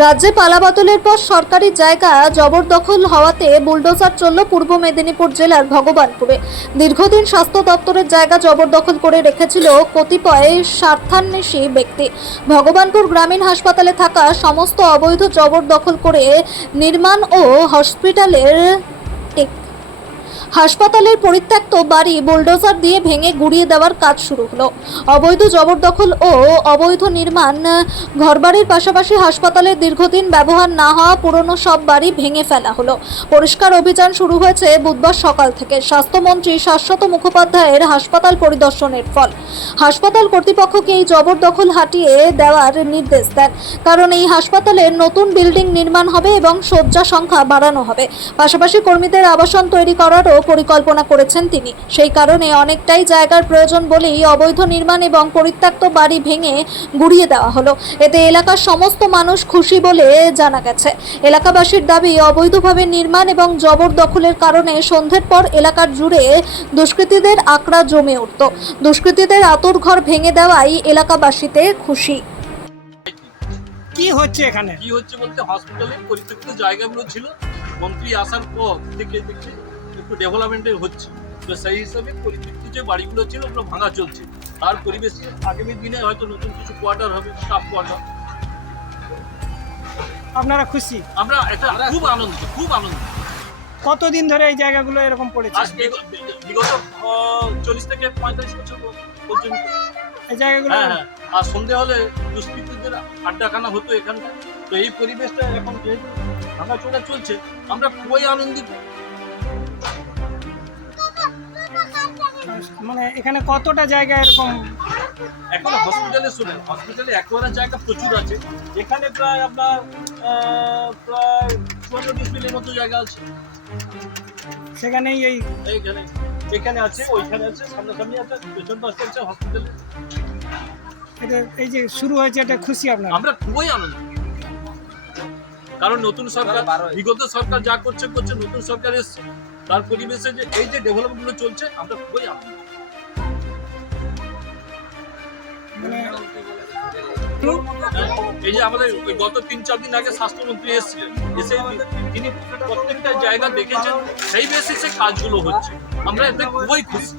রাজ্যে পালাবদলের পর সরকারি জায়গা জবরদখল হওয়াতে বুলডোজার চলল পূর্ব মেদিনীপুর জেলার ভগবানপুরে। দীর্ঘদিন স্বাস্থ্য দপ্তরের জায়গা জবরদখল করে রেখেছিল কতিপয় স্বার্থান্বেষী ব্যক্তি। ভগবানপুর গ্রামীণ হাসপাতালে থাকা সমস্ত অবৈধ জবরদখল করে নির্মাণ ও হাসপাতালের পরিত্যক্ত বাড়ি বুলডোজার দিয়ে ভেঙে গুড়িয়ে দেওয়ার কাজ শুরু হলো। অবৈধ জবরদখল ও অবৈধ নির্মাণ ঘরবাড়ির পাশাপাশি হাসপাতালের দীর্ঘদিন ব্যবহার না হওয়া পুরনো সব বাড়ি ভেঙে ফেলা হলো। পরিষ্কার অভিযান শুরু হয়েছে বুধবার সকাল থেকে। স্বাস্থ্যমন্ত্রী শাশ্বত মুখোপাধ্যায়ের হাসপাতাল পরিদর্শনের ফল হাসপাতাল কর্তৃপক্ষকে এই জবরদখল হটিয়ে দেওয়ার নির্দেশ দেন। কারণ এই হাসপাতালের নতুন বিল্ডিং নির্মাণ হবে এবং শয্যা সংখ্যা বাড়ানো হবে। পাশাপাশি কর্মীদের আবাসন তৈরি করারও পরিকল্পনা করেছেন তিনি। সেই কারণে অনেকটাই জায়গার প্রয়োজন বলেই অবৈধ নির্মাণ এবং পরিত্যক্ত বাড়ি ভেঙে গুড়িয়ে দেওয়া হলো। এতে এলাকার সমস্ত মানুষ খুশি বলে জানা গেছে। এলাকাবাসীর দাবি, অবৈধভাবে নির্মাণ এবং জবরদখলের কারণে সন্ধ্যের পর এলাকার জুড়ে দুষ্কৃতীদের আঁকড়া জমে উঠত। দুষ্কৃতীদের আঁতুড়ঘর ভেঙে দেওয়াই এলাকাবাসীতে খুশি। কি হচ্ছে এখানে? কি হচ্ছে বলতে, হসপিটালের পরিত্যক্ত জায়গাগুলো ছিল, মন্ত্রী আসার পর থেকে দেখছি একটু ডেভেলপমেন্টের হচ্ছে। তো সেই হিসাবে পরিত্যক্ত যে বাড়িগুলো ছিল ওগুলো ভাঙা চলছে। তার পরিবেশে আগামী দিনে হয়তো নতুন কিছু কোয়ার্টার হবে, স্টাফ কোয়ার্টার। আপনারা খুশি? আমরা এটা খুব আনন্দ। কতদিন ধরে এই জায়গাগুলো এরকম পড়েছে? আজ বিগত 40 থেকে 45 বছর পর্যন্ত এই জায়গাগুলো হ্যাঁ। আর সন্ধে হলে দুষ্কৃতীদের আড্ডাখানা হতো এখানটা। তো এই পরিবেশটা এখন যেহেতু ভাঙাচোরা চলছে, আমরা খুবই আনন্দিত। মানে এখানে কতটা জায়গা এরকম? এখন হসপিটালে একবারের জায়গা প্রচুর আছে। এখানে প্রায় আপনার প্রায় 54 ডিসমিলের মতো জায়গা আছে। সেখানেই এখানে আছে, ওইখানে আছে, সামনাসামনি আছে, পেছন পাশে আছে হসপিটালে। এটা এই যে শুরু হয়েছে, এটা খুশি আপনারা? আমরা খুবই আনন্দ। কারণ নতুন সরকার, বিগত সরকার যা করছে, নতুন সরকার এসছে, তার পরিবেশে যে এই যে ডেভেলপমেন্ট চলছে, আমরা খুবই আনন্দ। এই যে আমাদের গত 3-4 দিন আগে স্বাস্থ্যমন্ত্রী এসেছিলেন, এসে তিনি প্রত্যেকটা জায়গা দেখেছেন, সেই বেসিসে কাজগুলো হচ্ছে। আমরা এতে খুবই খুশি।